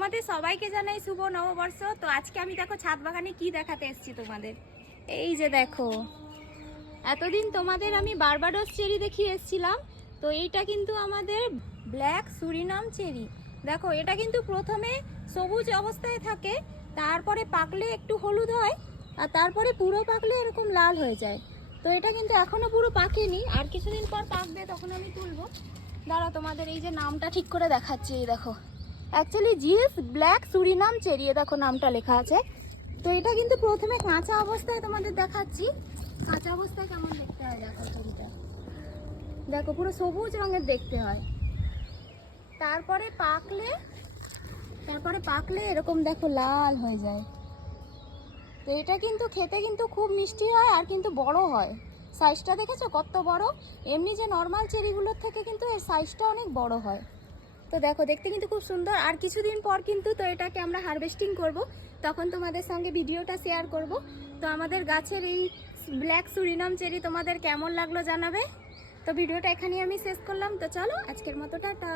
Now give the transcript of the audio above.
তোমাদের সবাইকে জানাই শুভ নববর্ষ। তো আজকে আমি দেখো ছাদ বাগানে কি দেখাতে এসেছি তোমাদের। এই যে দেখো, এতদিন তোমাদের আমি বারবাডোস চেরি দেখিয়ে এসেছিলাম, তো এইটা কিন্তু আমাদের ব্ল্যাক সুরিনাম চেরি। দেখো এটা কিন্তু প্রথমে সবুজ অবস্থায় থাকে, তারপরে পাকলে একটু হলুদ হয়, আর তারপরে পুরো পাকলে এরকম লাল হয়ে যায়। তো এটা কিন্তু এখনো পুরো পাকেনি, আর কিছুদিন পর পাকবে, তখন আমি তুলবো। দাঁড়াও, তোমাদের এই যে নামটা ঠিক করে দেখাচ্ছি। এই দেখো, অ্যাকচুয়ালি জিলস ব্ল্যাক সুরিনাম চেরি, দেখো নামটা লেখা আছে। তো এটা কিন্তু প্রথমে কাঁচা অবস্থায় তোমাদের দেখাচ্ছি, কাঁচা অবস্থায় কেমন দেখতে হয়। দেখো চেরিটা, দেখো পুরো সবুজ রঙের দেখতে হয়। তারপরে পাকলে এরকম দেখো লাল হয়ে যায়। তো এটা কিন্তু খেতে কিন্তু খুব মিষ্টি হয়, আর কিন্তু বড় হয়। সাইজটা দেখেছো কত বড়? এমনি যে নর্মাল চেরিগুলোর থেকে কিন্তু এর সাইজটা অনেক বড় হয়। তো দেখো দেখতে কিন্তু খুব সুন্দর। আর কিছুদিন পর কিন্তু তো এটাকে আমরা হারভেস্টিং করব, তখন তোমাদের সঙ্গে ভিডিওটা শেয়ার করব। তো আমাদের গাছের এই ব্ল্যাক সুরিনাম চেরি তোমাদের কেমন লাগলো জানাবে। তো ভিডিওটা এখানেই আমি শেষ করলাম। তো চলো আজকের মতো টাটা।